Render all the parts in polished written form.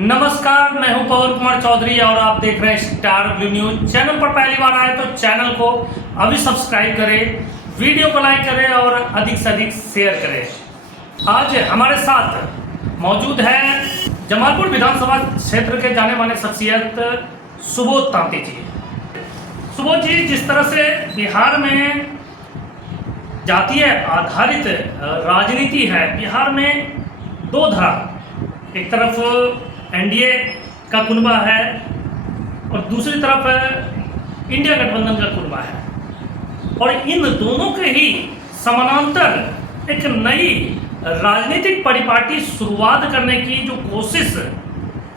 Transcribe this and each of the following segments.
नमस्कार, मैं हूं पवन कुमार चौधरी और आप देख रहे हैं स्टार ब्लू न्यूज। चैनल पर पहली बार आए तो चैनल को अभी सब्सक्राइब करें, वीडियो को लाइक करें और अधिक से अधिक शेयर करें। आज हमारे साथ मौजूद है जमालपुर विधानसभा क्षेत्र के जाने माने शख्सियत सुबोध तांती जी। सुबोध जी, जिस तरह से बिहार में जातीय आधारित राजनीति है, बिहार में दो धारा, एक तरफ एनडीए का कुनबा है और दूसरी तरफ इंडिया गठबंधन का कुनबा है, और इन दोनों के ही समानांतर एक नई राजनीतिक परिपाटी शुरुआत करने की जो कोशिश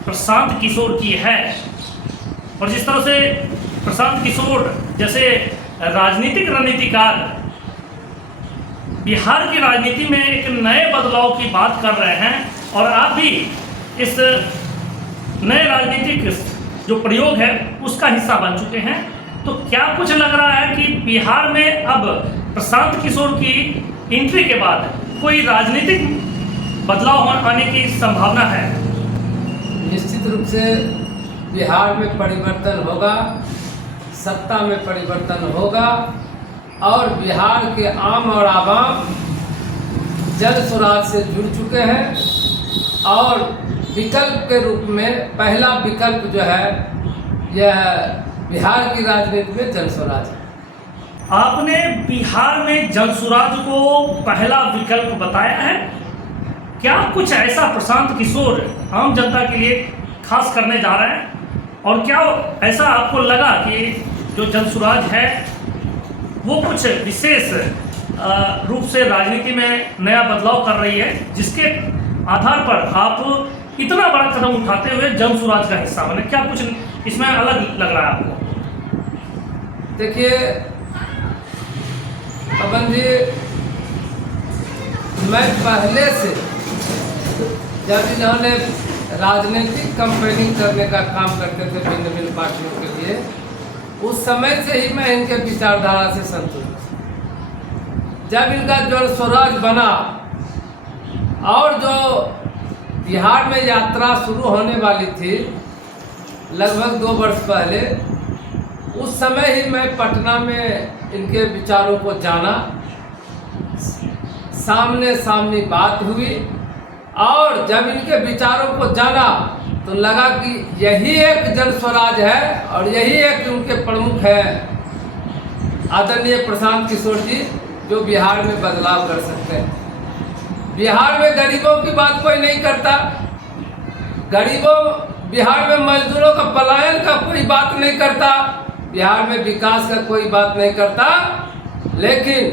प्रशांत किशोर की है, और जिस तरह से प्रशांत किशोर जैसे राजनीतिक रणनीतिकार बिहार की राजनीति में एक नए बदलाव की बात कर रहे हैं, और आप भी इस नए राजनीतिक जो प्रयोग है उसका हिस्सा बन चुके हैं। तो क्या कुछ लग रहा है कि बिहार में अब प्रशांत किशोर की एंट्री के बाद कोई राजनीतिक बदलाव आने की संभावना है? निश्चित रूप से बिहार में परिवर्तन होगा, सत्ता में परिवर्तन होगा, और बिहार के आम और आवाम जन स्वराज से जुड़ चुके हैं, और विकल्प के रूप में पहला विकल्प जो है यह बिहार की राजनीति में जन स्वराज है। आपने बिहार में जन स्वराज को पहला विकल्प बताया है। क्या कुछ ऐसा प्रशांत किशोर आम जनता के लिए खास करने जा रहे हैं, और क्या ऐसा आपको लगा कि जो जन स्वराज है वो कुछ विशेष रूप से राजनीति में नया बदलाव कर रही है, जिसके आधार पर आप इतना बड़ा कदम उठाते हुए जन स्वराज का हिस्सा बने? क्या कुछ इसमें अलग लग रहा है आपको? देखिए पवन जी, मैं पहले से जब इन्होंने राजनीतिक कैंपेनिंग करने का काम करते थे भिन्न भिन्न पार्टियों के लिए, उस समय से ही मैं इनके विचारधारा से संतुष्ट। जब इनका जन स्वराज बना और जो बिहार में यात्रा शुरू होने वाली थी लगभग 2 वर्ष पहले, उस समय ही मैं पटना में इनके विचारों को जाना, सामने सामने बात हुई, और जब इनके विचारों को जाना तो लगा कि यही एक जन स्वराज है और यही एक उनके प्रमुख है आदरणीय प्रशांत किशोर जी, जो बिहार में बदलाव कर सकते हैं। बिहार में गरीबों की बात कोई नहीं करता, गरीबों बिहार में मजदूरों का पलायन का कोई बात नहीं करता, बिहार में विकास का कोई बात नहीं करता, लेकिन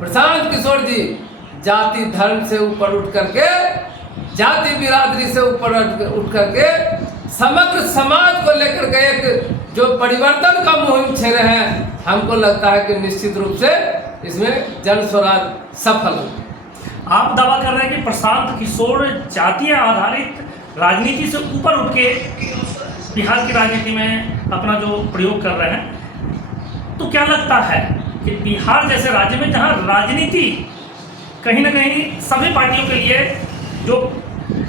प्रशांत किशोर जी जाति धर्म से ऊपर उठ करके, जाति बिरादरी से ऊपर उठ करके समग्र समाज को लेकर के एक जो परिवर्तन का मुहिम छेड़े हैं, हमको लगता है कि निश्चित रूप से इसमें जन स्वराज सफल हो। आप दावा कर रहे हैं कि प्रशांत किशोर जातीय आधारित राजनीति से ऊपर उठ के बिहार की राजनीति में अपना जो प्रयोग कर रहे हैं, तो क्या लगता है कि बिहार जैसे राज्य में जहां राजनीति कहीं ना कहीं सभी पार्टियों के लिए जो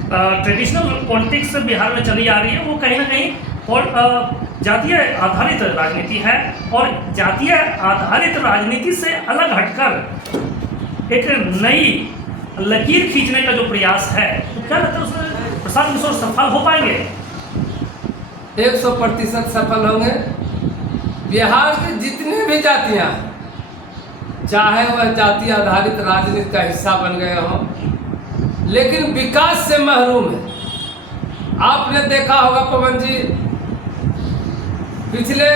ट्रेडिशनल पॉलिटिक्स बिहार में चली आ रही है वो कहीं ना कहीं और जातीय आधारित राजनीति है, और जातीय आधारित राजनीति से अलग हटकर एक नई लकीर खींचने का जो प्रयास है, तो क्या लगता है उसमें प्रशांत किशोर सफल हो पाएंगे? 100% सफल होंगे। बिहार की जितनी भी जातियां, चाहे वह जाति आधारित राजनीति का हिस्सा बन गए हों, लेकिन विकास से महरूम है। आपने देखा होगा पवन जी, पिछले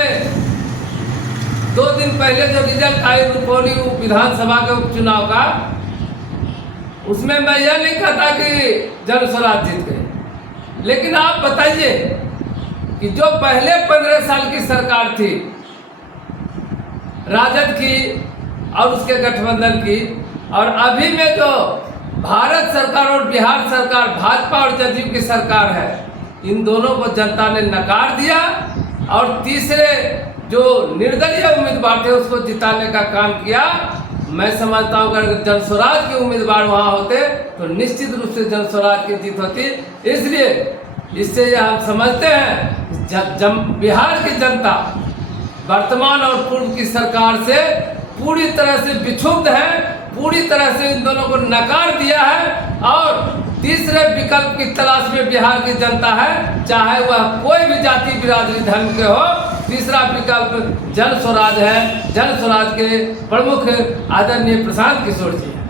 2 दिन पहले जो रिजल्ट आई रुपौली विधानसभा के उपचुनाव का, उसमें मैं यह नहीं कहता कि जन स्वराज जीत गए, लेकिन आप बताइए कि जो पहले 15 साल की सरकार थी राजद की और उसके गठबंधन की, और अभी में जो भारत सरकार और बिहार सरकार, भाजपा और जदयू की सरकार है, इन दोनों को जनता ने नकार दिया, और तीसरे जो निर्दलीय उम्मीदवार थे उसको जिताने का काम किया। मैं समझता हूँ अगर जन स्वराज के उम्मीदवार वहाँ होते तो निश्चित रूप से जन स्वराज की जीत होती। इसलिए इससे यह हम समझते हैं बिहार की जनता वर्तमान और पूर्व की सरकार से पूरी तरह से विक्षुब्ध है, पूरी तरह से इन दोनों को नकार दिया है और तीसरे विकल्प की तलाश में बिहार की जनता है, चाहे वह कोई भी जाति बिरादरी धर्म के हो। तीसरा विकल्प जन स्वराज है। जन स्वराज के प्रमुख आदरणीय प्रशांत किशोर जी हैं।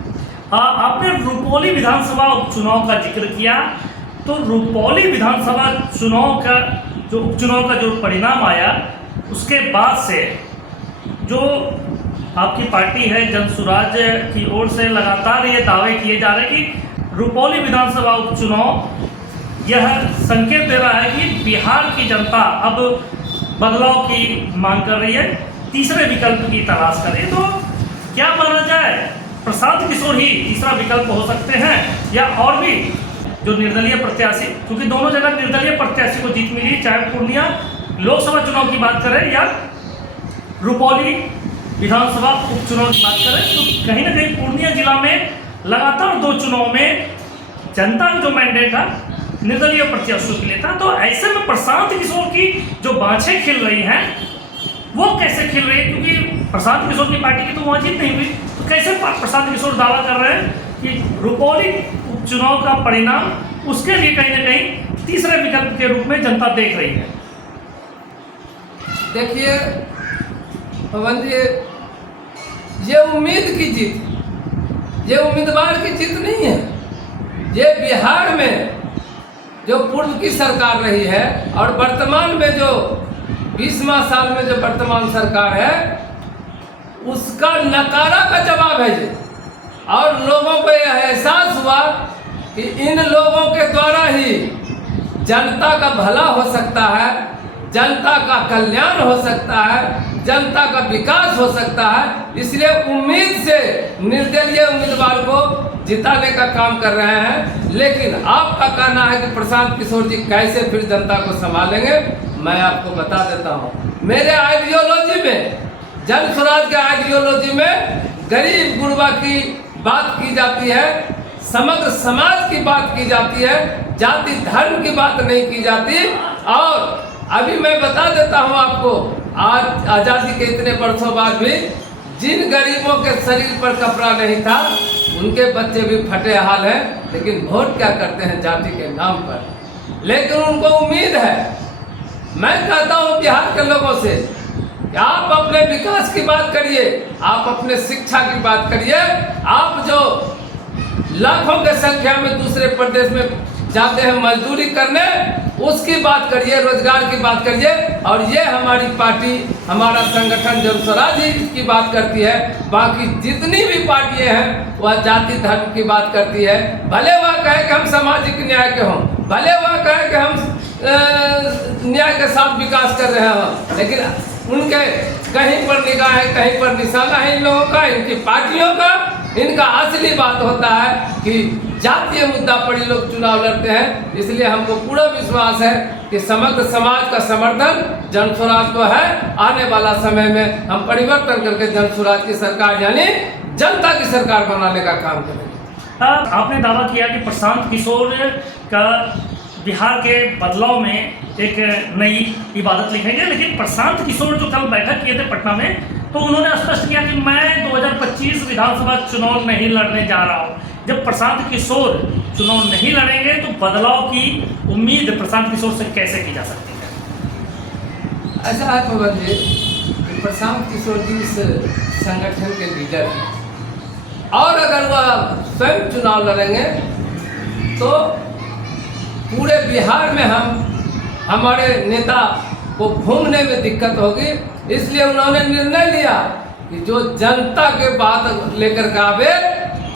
आपने रुपौली विधानसभा उपचुनाव का जिक्र किया, तो रुपौली विधानसभा चुनाव का जो उपचुनाव का जो परिणाम आया, उसके बाद से जो आपकी पार्टी है जन स्वराज की ओर से लगातार ये दावे किए जा रहे हैं कि रुपौली विधानसभा उपचुनाव यह संकेत दे रहा है कि बिहार की जनता अब बदलाव की मांग कर रही है, तीसरे विकल्प की तलाश कर रही है। तो क्या माना जाए, प्रशांत किशोर ही तीसरा विकल्प हो सकते हैं या और भी जो निर्दलीय प्रत्याशी, क्योंकि दोनों जगह निर्दलीय प्रत्याशी को जीत मिली, चाहे पूर्णिया लोकसभा चुनाव की बात करें या रुपौली विधानसभा उपचुनाव की बात करें, तो कहीं ना कहीं पूर्णिया जिला में लगातार 2 चुनाव में जनता का जो मैंडेट था निर्दलीय प्रत्याशियों के लिए था। तो ऐसे में प्रशांत किशोर की जो बाँछें खिल रही हैं वो कैसे खिल रही है, क्योंकि प्रशांत किशोर की पार्टी की तो वहाँ जीत नहीं हुई, तो कैसे प्रशांत किशोर दावा कर रहे हैं कि रुपौली उपचुनाव का परिणाम उसके लिए कहीं ना कहीं तीसरे विकल्प के रूप में जनता देख रही है। देखिए पवन जी, ये उम्मीद की जीत, ये उम्मीदवार की जीत नहीं है। ये बिहार में जो पूर्व की सरकार रही है और वर्तमान में जो 20वां साल में जो वर्तमान सरकार है उसका नकारा का जवाब है ये। और लोगों को यह एहसास हुआ कि इन लोगों के द्वारा ही जनता का भला हो सकता है, जनता का कल्याण हो सकता है, जनता का विकास हो सकता है। इसलिए उम्मीद से निर्दलीय उम्मीदवार को जिताने का काम कर रहे हैं। लेकिन आपका कहना है कि प्रशांत किशोर जी कैसे फिर जनता को संभालेंगे, मैं आपको बता देता हूँ। मेरे आइडियोलॉजी में, जन स्वराज के आइडियोलॉजी में गरीब गुरबा की बात की जाती है, समग्र समाज की बात की जाती है, जाति धर्म की बात नहीं की जाती। और अभी मैं बता देता हूँ आपको, आज आज़ादी के इतने वर्षों बाद भी जिन गरीबों के शरीर पर कपड़ा नहीं था उनके बच्चे भी फटे हाल हैं, लेकिन वोट क्या करते हैं जाति के नाम पर। लेकिन उनको उम्मीद है। मैं कहता हूँ बिहार के लोगों से कि आप अपने विकास की बात करिए, आप अपने शिक्षा की बात करिए, आप जो लाखों के संख्या में दूसरे प्रदेश में जाते हैं मजदूरी करने, उसकी बात करिए, रोजगार की बात करिए। और ये हमारी पार्टी, हमारा संगठन जन स्वराज ही इसकी बात करती है। बाकी जितनी भी पार्टियां हैं वह जाति धर्म की बात करती है। भले वह कहे कि हम सामाजिक न्याय के हों, भले वह कहे कि हम न्याय के साथ विकास कर रहे हों, लेकिन उनके कहीं पर निगाह है, कहीं पर निशाना है इन लोगों का, इनकी पार्टियों का। इनका असली बात होता है कि जातीय मुद्दा पर ये लोग चुनाव लड़ते हैं। इसलिए हमको पूरा विश्वास है कि समग्र समाज का समर्थन जन स्वराज को है। आने वाला समय में हम परिवर्तन करके जन स्वराज की सरकार यानी जनता की सरकार बनाने का काम करेंगे। आपने दावा किया कि प्रशांत किशोर का बिहार के बदलाव में एक नई इबादत लिखेंगे, लेकिन प्रशांत किशोर जो कल बैठक किए थे पटना में, तो उन्होंने स्पष्ट किया कि मैं 2025 विधानसभा चुनाव नहीं लड़ने जा रहा हूँ। जब प्रशांत किशोर चुनाव नहीं लड़ेंगे तो बदलाव की उम्मीद प्रशांत किशोर से कैसे की जा सकती है? ऐसा है पवन जी, प्रशांत किशोर जी इस संगठन के लीडर हैं और अगर वह स्वयं चुनाव लड़ेंगे तो पूरे बिहार में हमारे नेता को घूमने में दिक्कत होगी। इसलिए उन्होंने निर्णय लिया कि जो जनता के बात लेकर के आवे,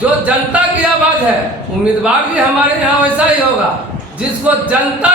जो जनता की आवाज़ है, उम्मीदवार भी हमारे यहाँ वैसा ही होगा जिसको जनता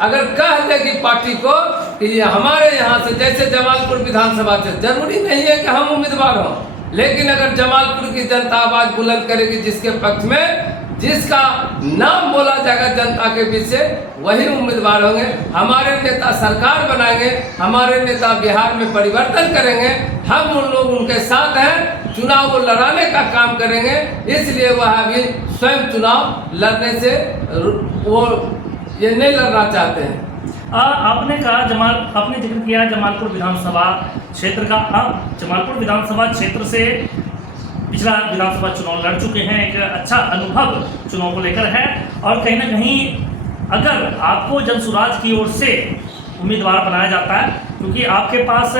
अगर कह देगी पार्टी को कि ये हमारे यहाँ से, जैसे जमालपुर विधानसभा से, जरूरी नहीं है कि हम उम्मीदवार हों, लेकिन अगर जमालपुर की जनता आवाज़ बुलंद करेगी जिसके पक्ष में, जिसका नाम बोला जाएगा जनता के बीच से, वही उम्मीदवार होंगे। हमारे नेता सरकार बनाएंगे, हमारे नेता बिहार में परिवर्तन करेंगे। हम उन लोग उनके साथ हैं, चुनाव को लड़ाने का काम करेंगे। इसलिए वह अभी स्वयं चुनाव लड़ने से वो ये नहीं लड़ना चाहते हैं। आपने कहा आपने जिक्र किया जमालपुर विधानसभा क्षेत्र का। आप जमालपुर विधानसभा क्षेत्र से पिछला विधानसभा चुनाव लड़ चुके हैं, एक अच्छा अनुभव चुनाव को लेकर है, और कहीं ना कहीं अगर आपको जनसुराज की ओर से उम्मीदवार बनाया जाता है, क्योंकि आपके पास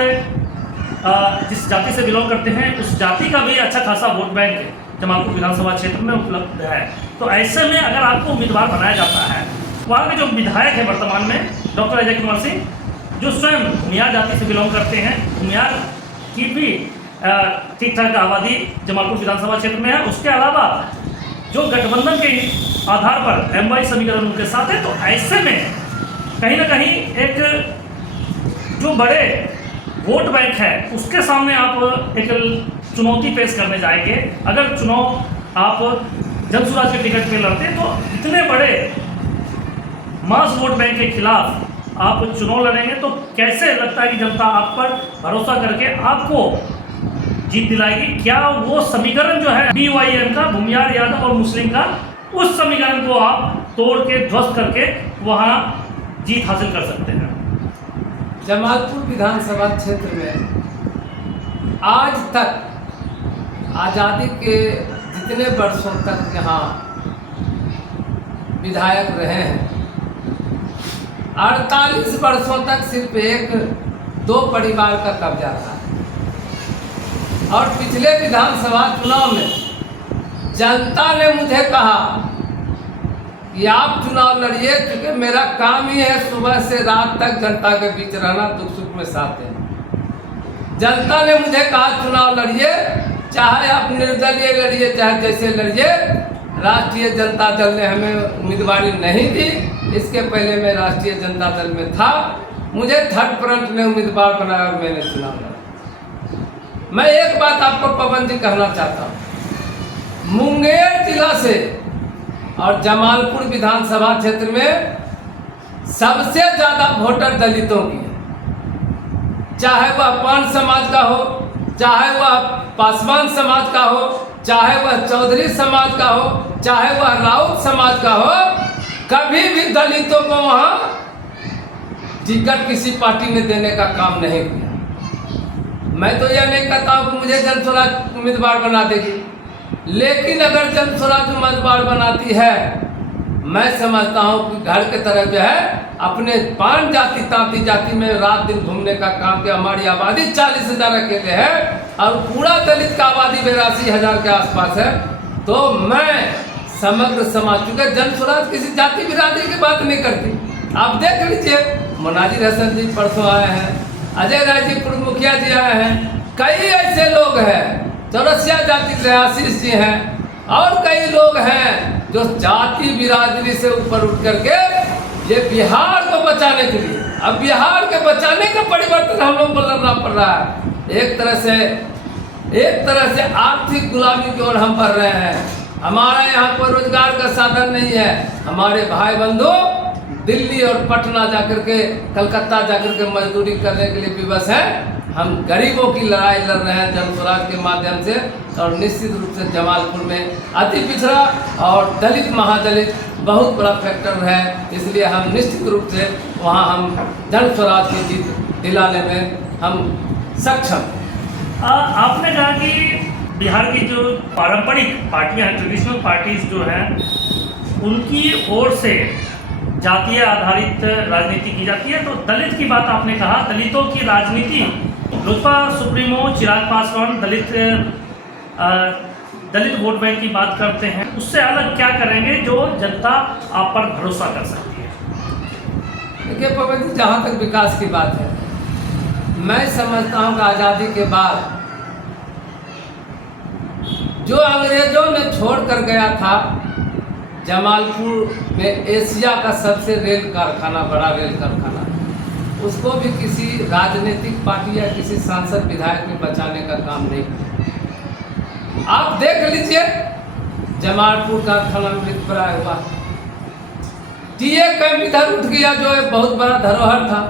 जिस जाति से बिलोंग करते हैं उस जाति का भी अच्छा खासा वोट बैंक जमालपुर विधानसभा क्षेत्र में उपलब्ध है, तो ऐसे में अगर आपको उम्मीदवार बनाया जाता है, वहाँ के जो विधायक है वर्तमान में डॉक्टर अजय कुमार सिंह, जो स्वयं भूमियार जाति से बिलोंग करते हैं, भूमियार की भी ठीक ठाक आबादी जमालपुर विधानसभा क्षेत्र में है, उसके अलावा जो गठबंधन के आधार पर एमवाई समीकरण उनके साथ है, तो ऐसे में कहीं ना कहीं एक जो बड़े वोट बैंक है उसके सामने आप एक चुनौती पेश करने जाएंगे। अगर चुनाव आप जनसुराज के टिकट पे लड़ते तो इतने बड़े मास वोट बैंक के खिलाफ आप चुनाव लड़ेंगे, तो कैसे लगता है कि जनता आप पर भरोसा करके आपको जीत दिलाएगी? क्या वो समीकरण जो है BYM का, भूमियार यादव और मुस्लिम का, उस समीकरण को आप तोड़ के ध्वस्त करके वहाँ जीत हासिल कर सकते हैं? जमालपुर विधानसभा क्षेत्र में आज तक आज़ादी के जितने वर्षों तक यहाँ विधायक रहे हैं, 48 वर्षों तक सिर्फ एक दो परिवार का कब्जा था, और पिछले विधानसभा चुनाव में जनता ने मुझे कहा कि आप चुनाव लड़िए, क्योंकि मेरा काम ही है सुबह से रात तक जनता के बीच रहना, दुख सुख में साथ देना। जनता ने मुझे कहा चुनाव लड़िए, चाहे आप निर्दलीय लड़िए, चाहे जैसे लड़िए। राष्ट्रीय जनता दल ने हमें उम्मीदवारी नहीं दी, इसके पहले मैं राष्ट्रीय जनता दल में था, मुझे थर्ड फ्रंट ने उम्मीदवार बनाया और मैंने चुनाव लड़ा। मैं एक बात आपको पवन जी कहना चाहता हूँ, मुंगेर जिला से और जमालपुर विधानसभा क्षेत्र में सबसे ज़्यादा वोटर दलितों की है, चाहे वह पान समाज का हो, चाहे वह पासवान समाज का हो, चाहे वह चौधरी समाज का हो, चाहे वह राउत समाज का हो, कभी भी दलितों को वहाँ टिकट किसी पार्टी ने देने का काम नहीं किया। मैं तो यह नहीं कहता हूँ कि मुझे जनसुराज उम्मीदवार बना देगी, लेकिन अगर जनसुराज उम्मीदवार बनाती है, मैं समझता हूँ कि घर के तरह जो है अपने पान जाति तांती जाति में रात दिन घूमने का काम किया। हमारी आबादी 40,000 अकेले है और पूरा दलित का आबादी 82,000 के आसपास है, तो मैं समग्र समाज, चूँकि जनसुराज किसी जाति बिरादरी की बात नहीं करती। आप देख लीजिए, मुनाजिर हसन जी परसों आए हैं, अजय राय जी पूर्व मुखिया जी आए हैं, कई ऐसे लोग हैं, चौरसिया जाति के आशीष जी हैं, और कई लोग हैं जो जाति बिरादरी से ऊपर उठ करके ये बिहार को बचाने के लिए, अब बिहार के बचाने का परिवर्तन हम लोग को लड़ना पड़ रहा है। एक तरह से आर्थिक गुलामी की ओर हम बढ़ रहे हैं। हमारा यहाँ कोई रोजगार का साधन नहीं है। हमारे भाई बंधु दिल्ली और पटना जाकर के, कलकत्ता जाकर के मजदूरी करने के लिए विवश हैं। हम गरीबों की लड़ाई लड़ रहे हैं जनसुराज के माध्यम से, और निश्चित रूप से जमालपुर में अति पिछड़ा और दलित महादलित बहुत बड़ा फैक्टर है, इसलिए हम निश्चित रूप से वहाँ हम जनसुराज की जीत दिलाने में हम सक्षम। आपने कहा कि बिहार की जो पारंपरिक पार्टियां हैं, ट्रेडिशनल पार्टीज जो हैं, उनकी ओर से जातीय आधारित राजनीति की जाती है। तो दलित की बात आपने कहा, दलितों की राजनीति, लोजपा सुप्रीमो चिराग पासवान दलित वोट बैंक की बात करते हैं, उससे अलग क्या करेंगे जो जनता आप पर भरोसा कर सकती है? देखिए पवन जी, जहाँ तक विकास की बात है, मैं समझता हूँ कि आज़ादी के बाद जो अंग्रेजों ने छोड़ कर गया था, जमालपुर में एशिया का सबसे रेल कारखाना, बड़ा रेल कारखाना, उसको भी किसी राजनीतिक पार्टी या किसी सांसद विधायक ने बचाने का काम नहीं किया। आप देख लीजिए, जमालपुर कारखाना मृतप्राय हुआ, टीए कैंप इधर उठ गया, जो एक बहुत बड़ा धरोहर था।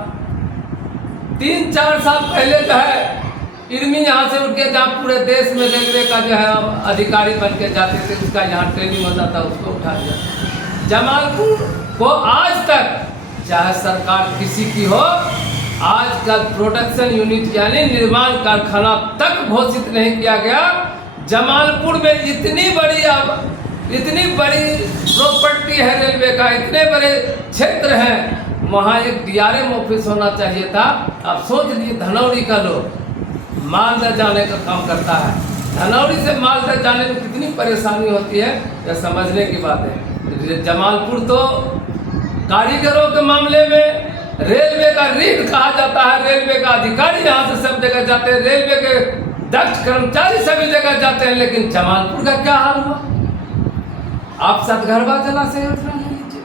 3-4 साल पहले जो है इर्मी यहाँ से उठ के, जहाँ पूरे देश में रेलवे का जो है अधिकारी बन के जाते थे, उसका यहाँ ट्रेनिंग होता था, उसको उठा दिया। जमालपुर को आज तक, चाहे सरकार किसी की हो, आजकल प्रोडक्शन यूनिट यानी निर्माण कारखाना तक घोषित नहीं किया गया। जमालपुर में इतनी बड़ी प्रॉपर्टी है रेलवे का, इतने बड़े क्षेत्र हैं, वहाँ एक DRM ऑफिस होना चाहिए था। आप सोच लीजिए, धनौरी का लोग मालदा जाने का काम करता है, धनौरी से मालदा जाने में कितनी परेशानी होती है, यह समझने की बात है। जमालपुर तो कारीगरों के मामले में रेलवे का रीढ़ कहा जाता है, रेलवे का अधिकारी यहाँ से सब जगह जाते हैं, रेलवे के दक्ष कर्मचारी सभी जगह जाते हैं, लेकिन जमालपुर का क्या हाल हुआ? आप सतगरवा जलाशय योजना ले लीजिए,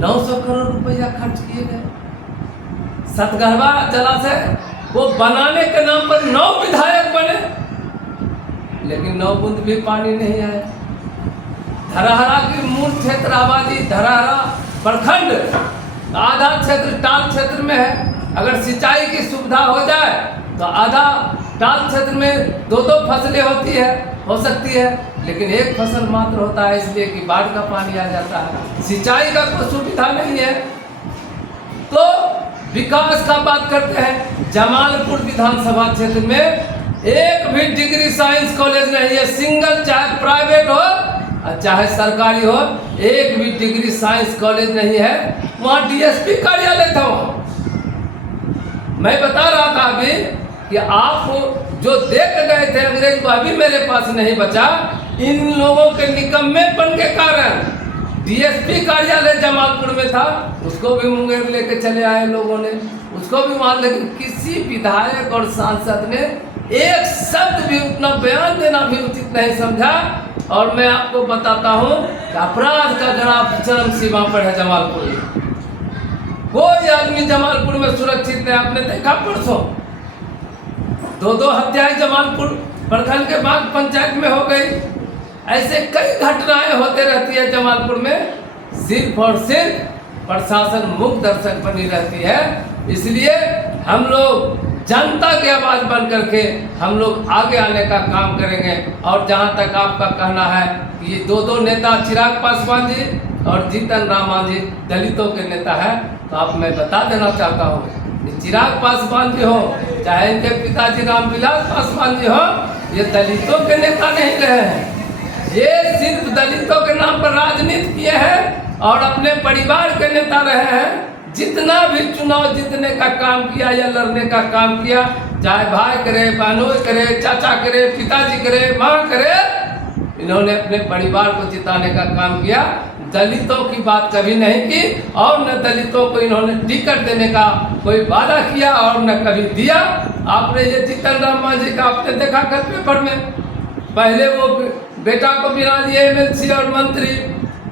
900 करोड़ रुपया खर्च किए गए। सतगरवा जलाशय वो बनाने के नाम पर 9 विधायक बने, लेकिन 9 बूंद भी पानी नहीं आया। धरहरा की मूल क्षेत्र आबादी, धरहरा प्रखंड आधा क्षेत्र टाल क्षेत्र में है। अगर सिंचाई की सुविधा हो जाए तो आधा टाल क्षेत्र में 2-2 फसलें हो सकती है, लेकिन एक फसल मात्र होता है, इसलिए कि बाढ़ का पानी आ जाता है, सिंचाई का कोई सुविधा नहीं है। तो विकास का बात करते हैं, जमालपुर विधानसभा क्षेत्र में एक भी डिग्री साइंस कॉलेज नहीं है, सिंगल, चाहे प्राइवेट हो चाहे सरकारी हो, एक भी डिग्री साइंस कॉलेज नहीं है। वहाँ DSP कार्यालय था। मैं बता रहा था अभी कि आप जो देख गए थे अंग्रेज, वह भी मेरे पास नहीं बचा। इन लोगों के निकम्मेपन के कारण DSP कार्यालय जमालपुर में था, उसको भी मुंगेर लेके चले आए लोगों ने, उसको भी वहाँ, लेकिन किसी विधायक और सांसद ने एक शब्द भी, उतना बयान देना भी उचित नहीं समझा। और मैं आपको बताता हूँ कि अपराध का ग्राफ चरम सीमा पर है जमालपुर में। कोई आदमी जमालपुर में सुरक्षित नहीं। आपने देखा परसों 2 हत्याएं जमालपुर प्रखंड के बाग पंचायत में हो गई। ऐसे कई घटनाएं होते रहती है जमालपुर में, सिर्फ और सिर्फ प्रशासन मुक्त दर्शक बनी रहती है। इसलिए हम लोग जनता की आवाज बन करके हम लोग आगे आने का काम करेंगे। और जहां तक आपका कहना है कि ये 2 नेता, चिराग पासवान जी और जीतन राम मांझी दलितों के नेता है, तो आप मैं बता देना चाहता हूँ, चिराग पासवान जी हो चाहे इनके पिताजी रामविलास पासवान जी हो, ये दलितों के नेता नहीं रहे हैं। ये सिर्फ दलितों के नाम पर राजनीति किए हैं और अपने परिवार के नेता रहे हैं। जितना भी चुनाव जीतने का काम किया या लड़ने का काम किया, चाहे भाई करे, बहनों करे, चाचा करे, पिताजी करे, माँ करे, इन्होंने अपने परिवार को जिताने का काम किया। दलितों की बात कभी नहीं की और न दलितों को इन्होंने टिकट देने का कोई वादा किया और न कभी दिया। आपने ये जीतन राम मांझी का आपने देखा कल पेपर में, पहले वो बेटा को बिना लिए MLC और मंत्री,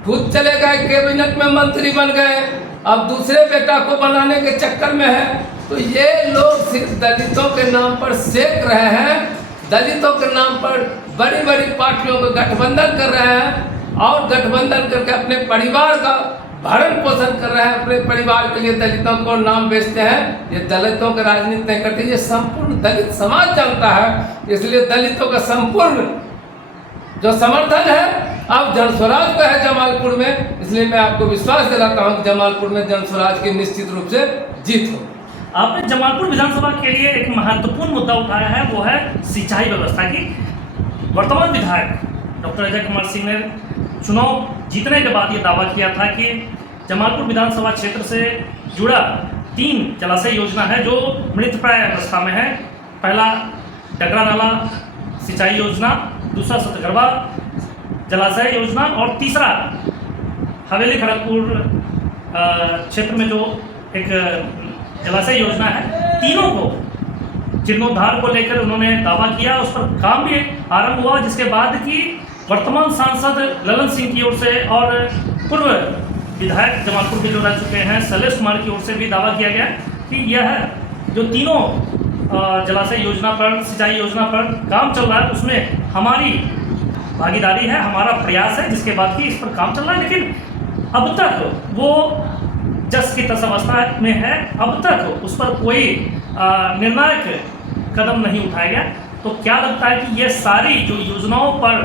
खुद चले गए कैबिनेट में मंत्री बन गए, अब दूसरे बेटा को बनाने के चक्कर में है। तो ये लोग सिर्फ दलितों के नाम पर सेक रहे हैं, दलितों के नाम पर बड़ी बड़ी पार्टियों को गठबंधन कर रहे हैं और गठबंधन करके अपने परिवार का भरण पोषण कर रहे हैं, अपने परिवार के लिए दलितों को नाम बेचते हैं। ये दलितों की राजनीति नहीं करते, ये संपूर्ण दलित समाज जानता है। इसलिए दलितों का संपूर्ण जो समर्थन है अब जनस्वराज का है जमालपुर में। इसलिए मैं आपको विश्वास दिलाता हूं कि जमालपुर में जनस्वराज की निश्चित रूप से जीत हो। आपने जमालपुर विधानसभा के लिए एक महत्वपूर्ण मुद्दा उठाया है, वो है सिंचाई व्यवस्था की। वर्तमान विधायक डॉक्टर अजय कुमार सिंह ने चुनाव जीतने के बाद ये दावा किया था कि जमालपुर विधानसभा क्षेत्र से जुड़ा 3 जलाशय योजना है जो मृतप्राय अवस्था में है। पहला डगरा नाला सिंचाई योजना, दूसरा सतगरवा जलाशय योजना और तीसरा हवेली खड़गपुर क्षेत्र में जो एक जलाशय योजना है। तीनों को जीर्णोद्धार को लेकर उन्होंने दावा किया, उस पर काम भी आरंभ हुआ, जिसके बाद की वर्तमान सांसद ललन सिंह की ओर से और पूर्व विधायक जमालपुर के जो रह चुके हैं शैलेश कुमार की ओर से भी दावा किया गया कि यह जो तीनों जलाशय योजना पर, सिंचाई योजना पर काम चल रहा है, उसमें हमारी भागीदारी है, हमारा प्रयास है, जिसके बाद कि इस पर काम चल रहा है। लेकिन अब तक वो जस की तस अवस्था में है, अब तक उस पर कोई निर्णायक कदम नहीं उठाया गया। तो क्या लगता है कि ये सारी जो योजनाओं पर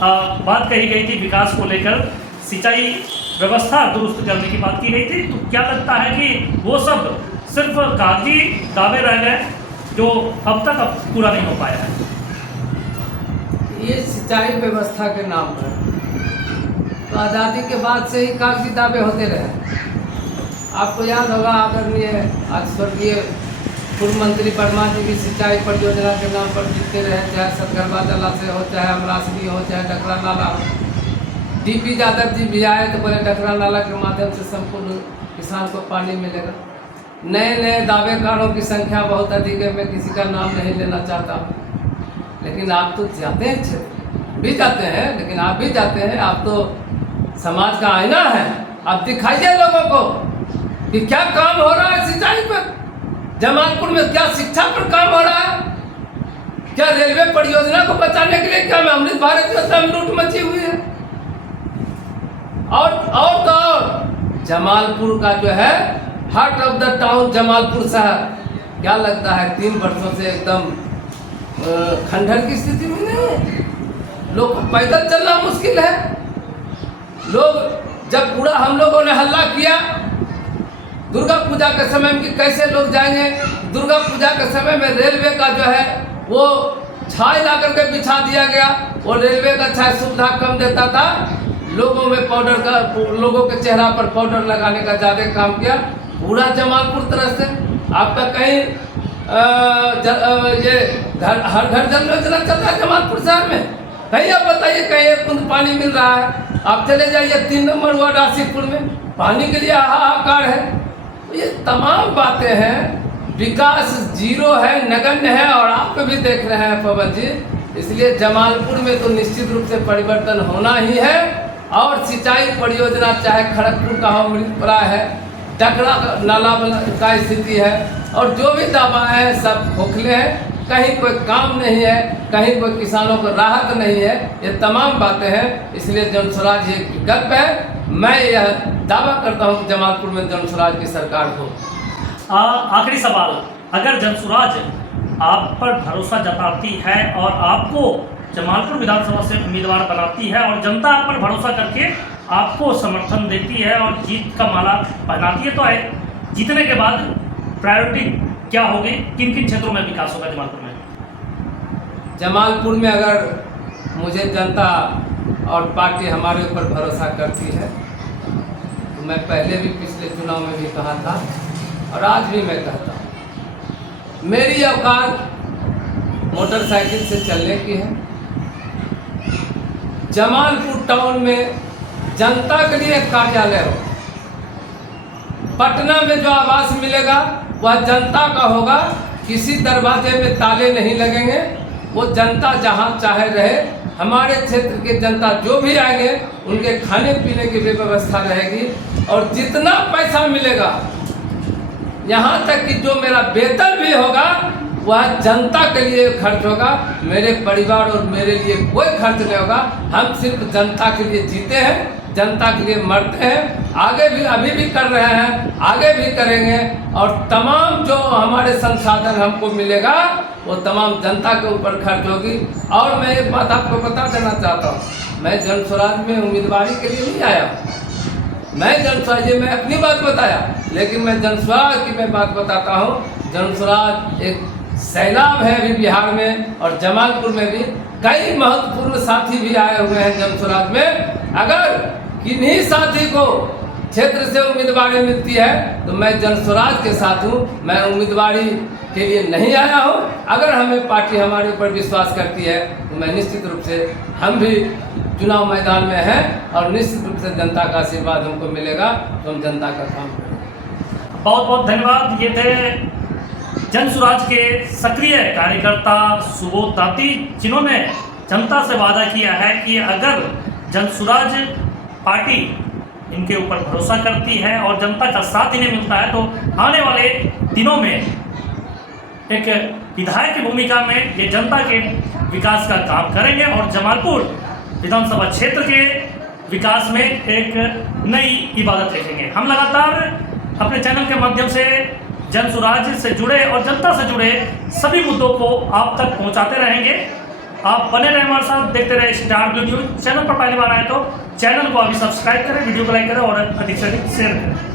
बात कही गई थी विकास को लेकर, सिंचाई व्यवस्था दुरुस्त करने की बात की गई थी। तो क्या लगता है कि वो सब सिर्फ कागजी दावे रह गए जो अब तक पूरा नहीं हो पाया है? ये सिंचाई व्यवस्था के नाम पर तो आज़ादी के बाद से ही कागजी दावे होते रहे। आपको याद होगा आदरणीय आज स्वर्गीय पूर्व मंत्री वर्मा जी भी सिंचाई परियोजना के नाम पर जीतते रहे, चाहे सतगरबा जलाशय हो, चाहे अमरासनी हो, चाहे डकरा नाला हो। डीपी यादव जी भी आए तो बोले डकरा नाला के माध्यम से संपूर्ण किसान को पानी मिलेगा। नए नए दावेकारों की संख्या बहुत अधिक है, मैं किसी का नाम नहीं लेना चाहता, लेकिन आप तो जाते हैं, क्षेत्र भी जाते हैं, लेकिन आप भी जाते हैं, आप तो समाज का आईना है। आप दिखाइए लोगों को कि क्या काम हो रहा है सिंचाई पर, जमालपुर में क्या शिक्षा पर काम हो रहा है, क्या रेलवे परियोजना को बचाने के लिए क्या अमृत भारत योजना में लूट मची हुई है। और तो और जमालपुर का जो है heart of the town Jamalpur शहर, क्या लगता है 3 वर्षों से एकदम खंडहर की स्थिति में नहीं है। लोग को पैदल चलना मुश्किल है। लोग जब पूरा हम लोगों ने हल्ला किया दुर्गा पूजा के समय में कि कैसे लोग जाएंगे, दुर्गा पूजा के समय में रेलवे का जो है वो छाई ला करके बिछा दिया गया। वो रेलवे का छाई सुविधा कम देता था, लोगों में पाउडर का, लोगों के चेहरा पर पाउडर लगाने का ज़्यादा काम किया। पूरा जमालपुर तरह से आपका कहीं ये हर घर जल योजना चल रहा है जमालपुर शहर में, कहीं आप बताइए कहीं एक बूंद पानी मिल रहा है। आप चले जाइए 3 नंबर वार्ड आशिकपुर में, पानी के लिए हाहाकार है। तो ये तमाम बातें हैं, विकास जीरो है, नगण्य है, और आप भी देख रहे हैं पवन जी। इसलिए जमालपुर में तो निश्चित रूप से परिवर्तन होना ही है। और सिंचाई परियोजना चाहे खड़गपुर का हो, मृतपुरा है, डकरा नाला का स्थिति है, और जो भी दावा है सब खोखले हैं, कहीं कोई काम नहीं है, कहीं कोई किसानों को राहत नहीं है। ये तमाम बातें हैं। इसलिए जनस्वराज एक विकल्प है। मैं यह दावा करता हूँ कि जमालपुर में जनस्वराज की सरकार हो। आखिरी सवाल, अगर जनस्वराज आप पर भरोसा जताती है और आपको जमालपुर विधानसभा से उम्मीदवार बनाती है और जनता आप पर भरोसा करके आपको समर्थन देती है और जीत का माला पहनाती है, तो जीतने के बाद प्रायोरिटी क्या होगी, किन किन क्षेत्रों में विकास होगा जमालपुर में? जमालपुर में अगर मुझे जनता और पार्टी हमारे ऊपर भरोसा करती है तो मैं पहले भी पिछले चुनाव में भी कहा था और आज भी मैं कहता हूँ, मेरी औकात मोटरसाइकिल से चलने की है। जमालपुर टाउन में जनता के लिए एक कार्यालय हो, पटना में जो आवास मिलेगा वह जनता का होगा, किसी दरवाजे में ताले नहीं लगेंगे, वो जनता जहाँ चाहे रहे। हमारे क्षेत्र के जनता जो भी आएंगे उनके खाने पीने की भी व्यवस्था रहेगी, और जितना पैसा मिलेगा, यहाँ तक कि जो मेरा वेतन भी होगा वह जनता के लिए खर्च होगा, मेरे परिवार और मेरे लिए कोई खर्च नहीं होगा। हम सिर्फ जनता के लिए जीते हैं, जनता के लिए मरते हैं, आगे भी अभी भी कर रहे हैं, आगे भी करेंगे। और तमाम जो हमारे संसाधन हमको मिलेगा वो तमाम जनता के ऊपर खर्च होगी। और मैं एक बात आपको बता देना चाहता हूँ, मैं जनस्वराज में उम्मीदवारी के लिए नहीं आया। मैं जनस्वराज, ये मैं अपनी बात बताया, लेकिन मैं जनस्वराज की मैं बात बताता हूँ। जनस्वराज एक सैलाब है अभी बिहार में, और जमालपुर में भी कई महत्वपूर्ण साथी भी आए हुए हैं जनस्वराज में। अगर किन्हीं साथी को क्षेत्र से उम्मीदवारी मिलती है तो मैं जनस्वराज के साथ हूँ, मैं उम्मीदवारी के लिए नहीं आया हूँ। अगर हमें पार्टी हमारे ऊपर विश्वास करती है तो मैं निश्चित रूप से, हम भी चुनाव मैदान में हैं और निश्चित रूप से जनता का आशीर्वाद हमको मिलेगा तो हम जनता का काम करेंगे। बहुत बहुत धन्यवाद। ये थे जनस्वराज के सक्रिय कार्यकर्ता सुबोध ताती, जिन्होंने जनता से वादा किया है कि अगर जनस्वराज पार्टी इनके ऊपर भरोसा करती है और जनता का साथ इन्हें मिलता है तो आने वाले दिनों में एक विधायक की भूमिका में ये जनता के विकास का काम करेंगे और जमालपुर विधानसभा क्षेत्र के विकास में एक नई इबादत लिखेंगे। हम लगातार अपने चैनल के माध्यम से जनस्वराज से जुड़े और जनता से जुड़े सभी मुद्दों को आप तक पहुंचाते रहेंगे। आप बने रहे हमारे साथ, देखते रहे स्टार न्यूज़। चैनल पर पहली बार आए तो चैनल को अभी सब्सक्राइब करें, वीडियो को लाइक करें और अधिक से अधिक शेयर करें।